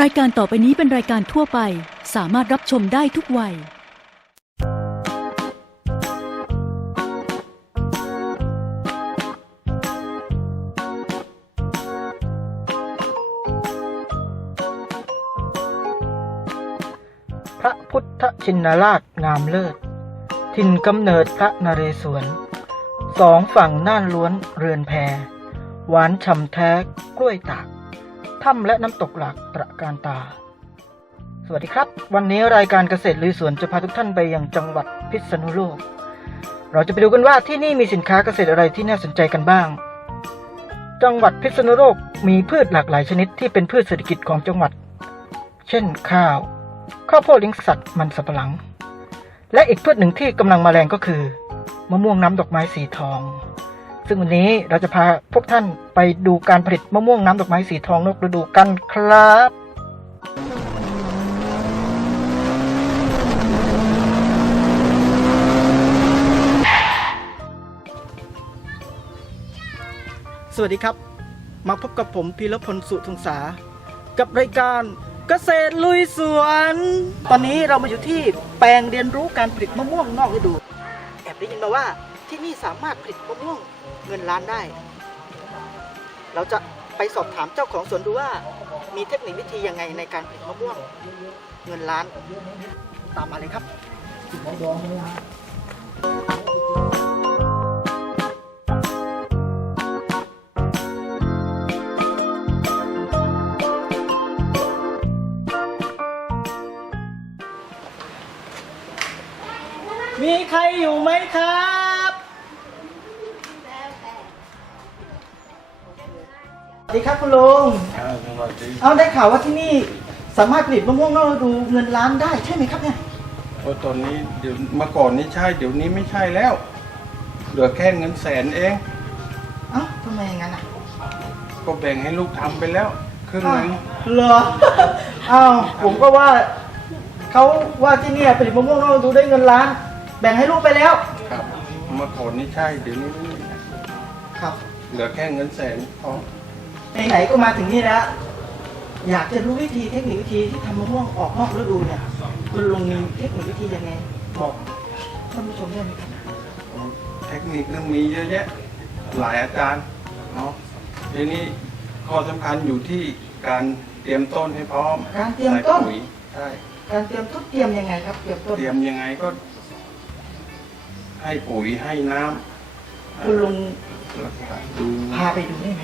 รายการต่อไปนี้เป็นรายการทั่วไป สามารถรับชมได้ทุกวัย พระพุทธชินราชงามเลิศ ถิ่นกำเนิดพระนเรศวร สองฝั่งน่านล้วนเรือนแพ หวานฉ่ำแท้กล้วยตาก ถ้ำและน้ำตกหลากตระการตา สวัสดีครับ วันนี้รายการเกษตรลุยสวนจะพาทุกท่านไปยังจังหวัดพิษณุโลก เราจะไปดูกันว่าที่นี่มีสินค้าเกษตรอะไรที่น่าสนใจกันบ้าง จังหวัดพิษณุโลกมีพืชหลากหลายชนิดที่เป็นพืชเศรษฐกิจของจังหวัด เช่น ข้าว ข้าวโพดเลี้ยงสัตว์มันสำปะหลัง และอีกพืชหนึ่งที่กำลังมาแรงก็คือ มะม่วงน้ำดอกไม้สีทอง ซึ่งวันนี้เราจะพาพวกท่านไปดูการผลิตมะม่วงน้ำดอกไม้สีทองนอกฤดูกันครับสวัสดีครับ มาพบกับผมพีรพลสุทงษา กับรายการเกษตรลุยสวน ตอนนี้เรามาอยู่ที่แปลงเรียนรู้การผลิตมะม่วงนอกฤดู แอบได้ยินมาว่าที่นี่สามารถผลิตมะม่วง เงินล้านได้ เราจะไปสอบถามเจ้าของสวนดูว่ามีเทคนิควิธียังไงในการผลิตมะม่วงเงินล้าน ตามมาเลยครับมีใครอยู่ไหมครับ สวัสดีครับคุณลุงครับสวัสดีเอาได้ข่าวว่าที่นี่สามารถผลิตมะม่วงนอกฤดูเงินล้านได้ใช่ไหมครับเนี่ยเพราะตอนนี้เดี๋ยวเมื่อก่อนนี้ใช่เดี๋ยวนี้ไม่ใช่แล้ว เหลือแค่เงินแสนเอง เอ้าทำไมอย่างนั้นอะก็แบ่งให้ลูกทำไปแล้วครึ่งหนึงเหรออ้าวผมก็ว่าเขาว่าที่เนี่ยผลิตมะม่วงนอกฤดูได้เงินล้าน แบ่งให้ลูกไปแล้วครับเมื่อก่อนนี้ใช่เดี๋ยวนี้ไม่มีนะครับ เหลือแค่เงินแสนพอ ไหนๆก็มาถึงนี่แล้ว อยากจะรู้วิธีเทคนิควิธีที่ทำมะม่วงออกนอกฤดูเนี่ยคุณลุงมีเทคนิควิธียังไง บอกท่านผู้ชมได้ไหมครับเทคนิคนึงมีเยอะแยะหลายอาจารย์เนาะทีนี้ข้อสำคัญอยู่ที่การเตรียมต้นให้พร้อมการเตรียมต้น ใส่ปุ๋ยใช่การเตรียมต้นเตรียมยังไงครับเตรียมต้นเตรียมยังไงก็ ให้ปุ๋ยให้น้ำคุณลุงแล้วก็ดูพาไปดูได้ไหม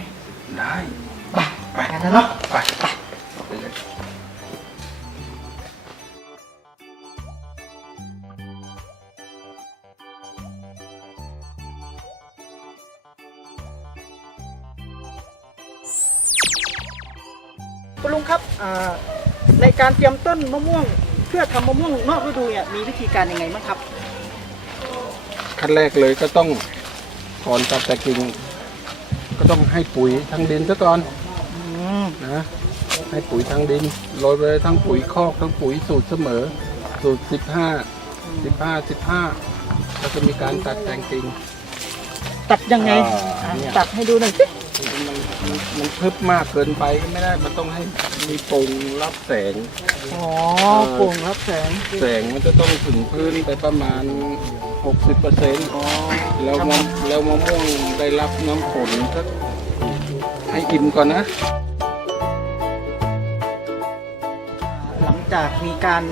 ได้ ไปไปกันนะเนาะไปไปไปเลยคุณลุงครับในการเตรียมต้นมะม่วง เพื่อทำมะม่วงนอกฤดูเนี่ยมีวิธีการยังไงบ้างครับ ขั้นแรกเลยก็ต้องก่อนตัดแต่กิ่งก็ต้องให้ปุ๋ยทางดินซะก่อนอืมน ให้ปุ๋ยทางดินโรยไปเลยทั้งปุ๋ยคอกทั้งปุ๋ยสูตรเสมอ สูตร 15 15 15แล้วก็มีการตัดแต่งกิ่ง ตัดยังไงอ่าอะเนี่ย ตัดให้ดูหน่อยสิมันมันมันทึบมากเกินไปก็ไม่ได้ มันต้องให้มีโปร่งรับแสง อ๋อโปร่งรับแสง แสงมันจะต้องถึงพื้นไปประมาณ 60%อ๋อแล้วมะแล้วมะม่วงได้รับน้ำฝนสักให้อิ่มก่อนนะ จากมีการ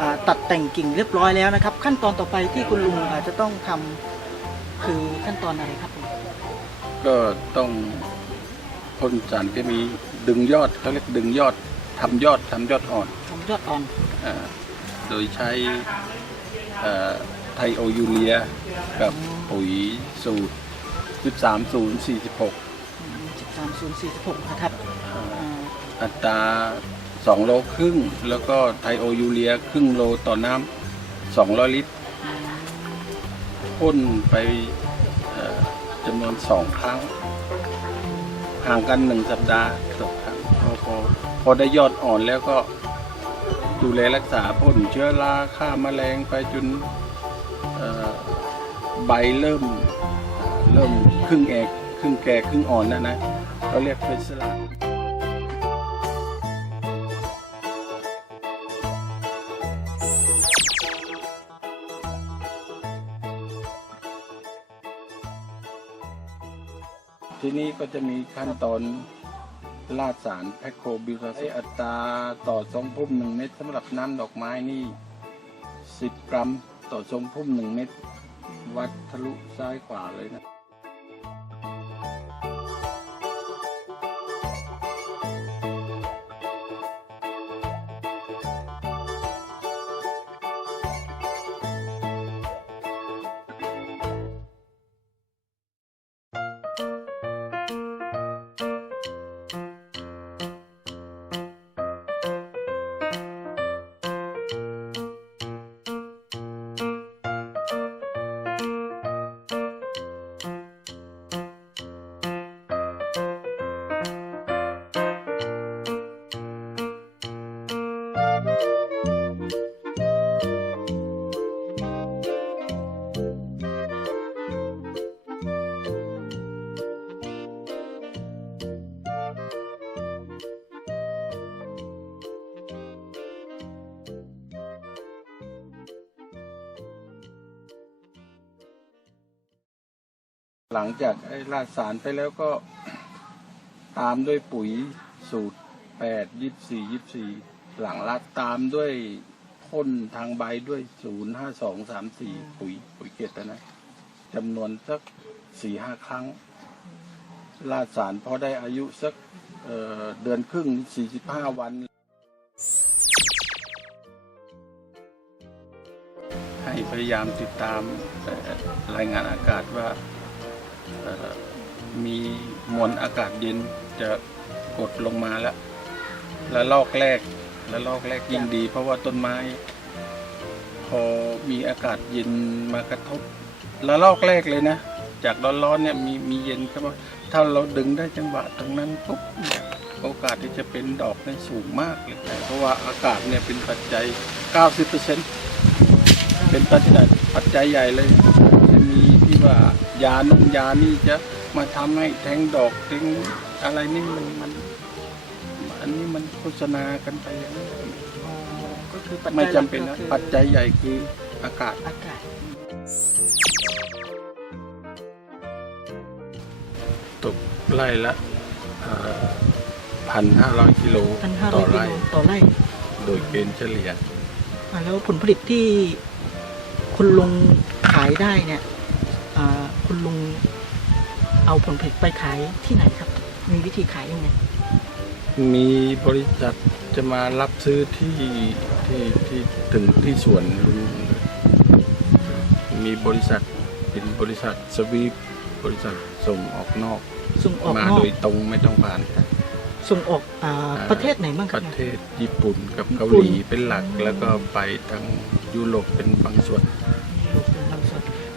อ่าตัดแต่งกิ่งเรียบร้อยแล้วนะครับ ขั้นตอนต่อไปที่คุณลุงอาจจะต้องทำคือขั้นตอนอะไรครับผมก็ต้องพ่นสารเคมีดึงยอดเขาเรียกดึงยอดทำยอดทำยอดอ่อนทำยอดอ่อนเออโดยใช้เอ่อไทโอยูเรียกับปุ๋ยสูตร13046 13046 นะครับอ่าอัตรา 2 โลครึ่ง แล้วก็ไทโอยูเรียครึ่งโลต่อน้ำ200 ลิตรพ่นไปจำนวนสองครั้ง ห่างกันหนึ่งสัปดาห์ต่อครั้งพอพอพอได้ยอดอ่อนแล้วก็ดูแลรักษาพ่นเชื้อราฆ่าแมลงไปจนใบเริ่ม เริ่มครึ่งแอกครึ่งแก่ครึ่งอ่อนนะนะเขาเรียกเฟสลา ทีนี้ก็จะมีขั้นตอนลาดสารแพคโคบิวทาเซอัตราต่อทรงพุ่มหนึ่งเม็ดสำหรับน้ำดอกไม้นี่สิบกรัมต่อทรงพุ่มหนึ่งเม็ดวัดทะลุซ้ายขวาเลยนะ หลังจากไอ้ลาดสารไปแล้วก็ตามด้วยปุ๋ยสูตรแปดยี่สี่ยี่สี่หลังลาดตามด้วยพ่นทางใบด้วยศูนย์ห้าสองสามสี่ปุ๋ยปุ๋ยเกตนะจำนวนสักสี่ห้าครั้งลาดสารพอได้อายุสักเเดือนครึ่งสี่สิบห้าวัน ให้พยายามติดตามรายงานอากาศว่า มีมวลอากาศเย็นจะกดลงมาแล้ว และลอกแรก และลอกแรกยิ่งดี เพราะว่าต้นไม้ พอมีอากาศเย็นมากระทบ และลอกแรกเลยนะ จากร้อนๆเนี่ยมีมีเย็นเข้ามาถ้าเราดึงได้จังหวะตรงนั้นปุ๊บเนี่ยโอกาสที่จะเป็นดอกนี่ยสูงมากเลยเพราะว่าอากาศเนี่ยเป็นปัจจัย 90%เป็นปัจจัยปัจจัยใหญ่เลย ว่ายานุ่มยานี่จะมาทำให้แทงดอกแทงอะไรนี่มันมัน อันนี้มันโฆษณากันไปอย่างนี้อ๋อก็คือปัจจัยไม่จำเป็นหลันะกก็คือปัจจัยใหญ่คืออากาศอากาศ ตกไร่ละพันห้าร้อยกิโลพันห้าร้ต่ออยกิไร่โลต่อไร่ โดยเกณฑ์เฉลี่ยอ่าแล้วผลผลิตที่คุณลุงขายได้เนี่ยอ่า คุณลุงเอาผลผลิตไปขายที่ไหนครับ มีวิธีขายยังไงมีบริษัทจะมารับซื้อที่ที่ที่ถึงที่สวนลุงเลยมีบริษัทเป็นบริษัทสวีปบริษัทส่งออกนอก ส่งออกมานอกโดยตรงไม่ต้องผ่านส่งออกอาอ่าประเทศไหนบ้างคปรับระเนี่ยเทศญี่ปุ่นกับญี่ปุ่นเกาหลีเป็นหลักแล้วก็ไปทางยุโรปเป็นบางส่วนลูกเป็นลำสด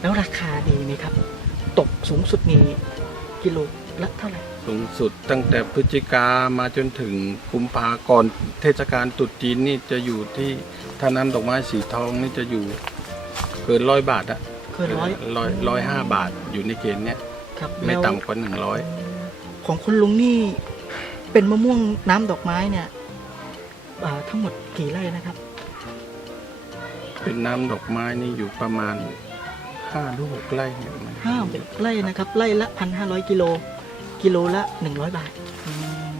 แล้วราคาดีไหมครับ ตกสูงสุดมีกิโลละเท่าไหร่สูงสุดตั้งแต่พฤศจิกามาจนถึงกุมภาก่อนเทศกาลตรุษจีนนี่จะอยู่ที่ถ้าน้ำดอกไม้สีทองนี่จะอยู่เกินร้อยบาทอะเกินร้อยร้อยร้อยห้าบาทอยู่ในเกณฑ์เนี้ยครับไม่แล้วต่ำกว่าหนึ่งร้อยของคุณลุงนี่เป็นมะม่วงน้ำดอกไม้เนี่ยอ่าทั้งหมดกี่ไร่นะครับ เป็นน้ำดอกไม้นี่อยู่ประมาณ ห้าลูกไร่เนี่ยมันห้าไร่นะครับไร่ละพันห้าร้อยกิโลกิโลละหนึ่งร้อยบาทอืม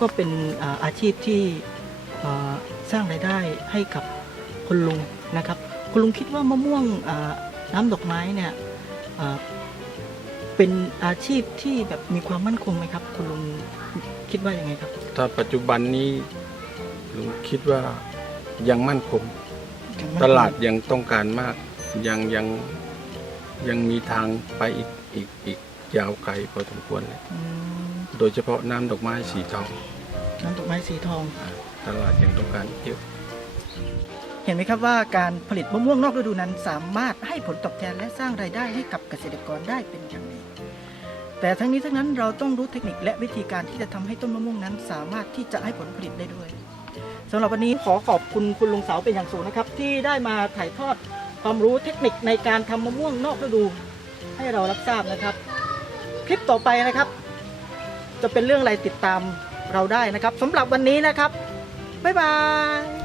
ก็เป็นอ่าอาชีพที่อ่าสร้างรายได้ให้กับคุณลุงนะครับ คุณลุงคิดว่ามะม่วงอ่าน้ำดอกไม้เนี่ยอ่าเป็นอาชีพที่แบบมีความมั่นคงไหมครับ คุณลุงคิดว่ายังไงครับ ถ้าปัจจุบันนี้ลุงคิดว่ายังมั่นคง ตลาดยังต้องการมากยังยัง ยังมีทางไปอีกอีกอีกยาวไกลพอสมควรเลยอืมโดยเฉพาะน้ำดอกไม้สีทองน้ำดอกไม้สีทอง อ่าตลาดยังต้องการอีกเยอะ เห็นไหมครับว่าการผลิตมะม่วงนอกฤดูนั้นสามารถให้ผลตอบแทนและสร้างรายได้ให้กับเกษตรกรได้เป็นอย่างดี แต่ทั้งนี้ทั้งนั้นเราต้องรู้เทคนิคและวิธีการที่จะทำให้ต้นมะม่วงนั้น สามารถที่จะให้ผลผลิตได้ด้วยสำหรับวันนี้ขอขอบคุณคุณลุงเสาเป็นอย่างสูงนะครับ ที่ได้มาถ่ายทอด ความรู้เทคนิคในการทำมะม่วงนอกฤดูให้เรารับทราบนะครับ คลิปต่อไปนะครับ จะเป็นเรื่องอะไรติดตามเราได้นะครับสำหรับวันนี้นะครับ บ๊ายบาย